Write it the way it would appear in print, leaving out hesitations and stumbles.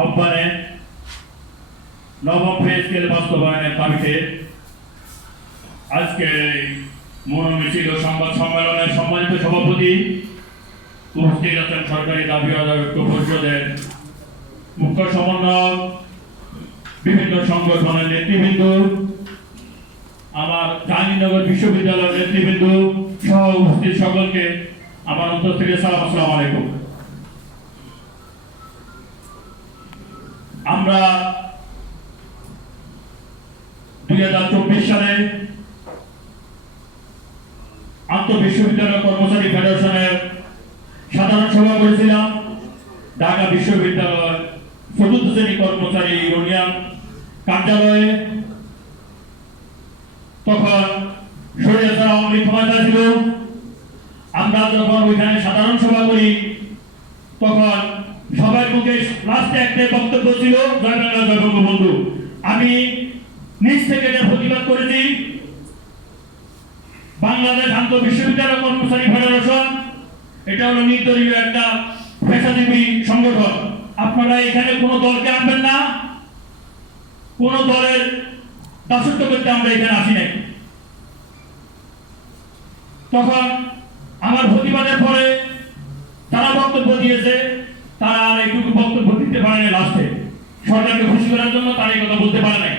আহ্বানে নবম pay scale বাস্তবায়নের দাবিতে আজকে মনোমিছিল ও সংবাদ সম্মেলনের সম্মানিত সভাপতি উপস্থিত আছেন সরকারি দাবি আদায় ঐক্য পরিষদের মুখ্য সমন্বয়ক, বিভিন্ন সংগঠনের নেতৃবৃন্দ, আমার জাহাঙ্গীরনগর বিশ্ববিদ্যালয়ের নেতৃবৃন্দ সহ উপস্থিত সকলকে আমার অন্তর থেকে সালাম, আসসালামু আলাইকুম। আমরা 2024 সালে আন্তঃবিশ্ববিদ্যালয় কর্মচারী ফেডারেশনের সাধারণ সভা করেছিলাম ঢাকা বিশ্ববিদ্যালয় চতুর্থ শ্রেণী কর্মচারী ইউনিয়ন কার্যালয়ে। তখন স্বৈরাচার আওয়ামী লীগ ক্ষমতা ছিল। আমরা যখন ওইখানে সাধারণ সভা করি তখন সবার মুখে লাস্টে একটাই বক্তব্য ছিল, জয় বাংলা জয় বঙ্গবন্ধু। আমি নিজ থেকে এটার প্রতিবাদ করেছি। বাংলাদেশ আন্তঃবিশ্ববিদ্যালয় কর্মচারী ফেডারেশন এটা হলো নির্দলীয় একটা পেশাজীবী সংগঠন। আপনারা এখানে কোনো দলকে আনবেন না, কোন দলের দাসত্ব করতে আমরা এখানে আসি নাই। তখন আমার প্রতিবাদের পরে তারা বক্তব্য দিয়েছে, তারা আর এইটুকু বক্তব্য দিতে পারে না। লাস্টে সরকারকে খুশি করার জন্য তারা এই কথা বলতে পারে নাই।